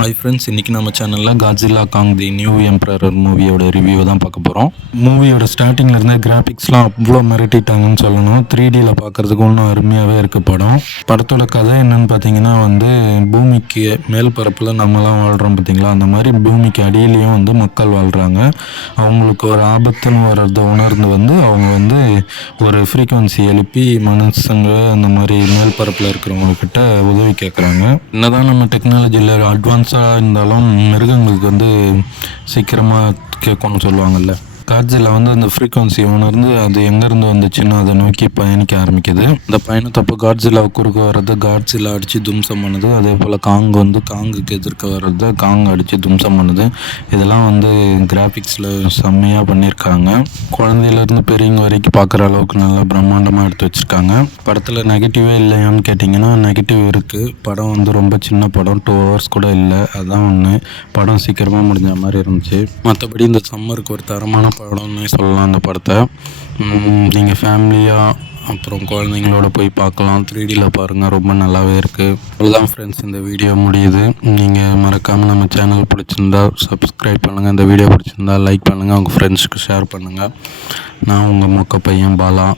Hi friends, இன்றைக்கி நம்ம சேனலில் காட்ஜில்லா காங் தி நியூ எம்பரர் மூவியோட ரிவ்யூ தான் பார்க்க போகிறோம். மூவியோட ஸ்டார்டிங்லேருந்து கிராஃபிக்ஸ்லாம் அவ்வளோ மிரட்டிட்டாங்கன்னு சொல்லணும். 3Dயில் பார்க்குறதுக்கு இன்னும் அருமையாகவே இருக்குது படம். படத்தோட கதை என்னன்னு பார்த்தீங்கன்னா பூமிக்கு மேல் பரப்பில் நம்மலாம் வாழ்கிறோம் பார்த்திங்களா, அந்த மாதிரி பூமிக்கு அடியிலையும் மக்கள் வாழ்கிறாங்க. அவங்களுக்கு ஒரு ஆபத்துன்னு வர்றதை உணர்ந்து அவங்க ஒரு ஃப்ரீக்குவன்சி எழுப்பி மனுஷங்க அந்த மாதிரி மேல் பரப்பில் இருக்கிறவங்கக்கிட்ட உதவி கேட்குறாங்க. என்னதான் நம்ம டெக்னாலஜியில் அட்வான்ஸாக இருந்தாலும் மிருகங்களுக்கு சீக்கிரமாக கேட்கணும்னு சொல்லுவாங்கள்ல. காட்ஜில்லா அந்த ஃப்ரீக்குவன்சியை உணர்ந்து அது எங்கேருந்து வந்துச்சுன்னு அதை நோக்கி பயணிக்க ஆரம்பிக்குது. இந்த பயணத்தப்போ காட்ஜில்லா குறுக்க வர்றது காட்ஜில்லா அடித்து தும்சம் பண்ணுது. அதே போல் காங்குக்கு எதிர்க்க வர்றது காங் அடித்து தும்சம் பண்ணுது. இதெல்லாம் கிராஃபிக்ஸில் செம்மையாக பண்ணியிருக்காங்க. குழந்தையிலேருந்து பெரியவங்க வரைக்கும் பார்க்குற அளவுக்கு நல்லா பிரம்மாண்டமாக எடுத்து வச்சுருக்காங்க. படத்தில் நெகட்டிவே இல்லையான்னு கேட்டிங்கன்னா நெகட்டிவ் இருக்குது. படம் ரொம்ப சின்ன படம், 2 hours கூட இல்லை. அதான் ஒன்று. படம் சீக்கிரமாக முடிஞ்ச மாதிரி இருந்துச்சு. மற்றபடி இந்த சம்மருக்கு ஒரு தரமான படம்னே சொல்லலாம். அந்த படத்தை நீங்கள் ஃபேமிலியாக அப்புறம் குழந்தைங்களோட போய் பார்க்கலாம். 3Dயில் பாருங்கள், ரொம்ப நல்லாவே இருக்குது. அவ்வளோதான் ஃப்ரெண்ட்ஸ், இந்த வீடியோ முடியுது. நீங்கள் மறக்காமல் நம்ம சேனல் பிடிச்சிருந்தா சப்ஸ்கிரைப் பண்ணுங்கள். இந்த வீடியோ பிடிச்சிருந்தா லைக் பண்ணுங்கள், உங்கள் ஃப்ரெண்ட்ஸுக்கு ஷேர் பண்ணுங்கள். நான் உங்கள் மொக்க பையன் பாலா.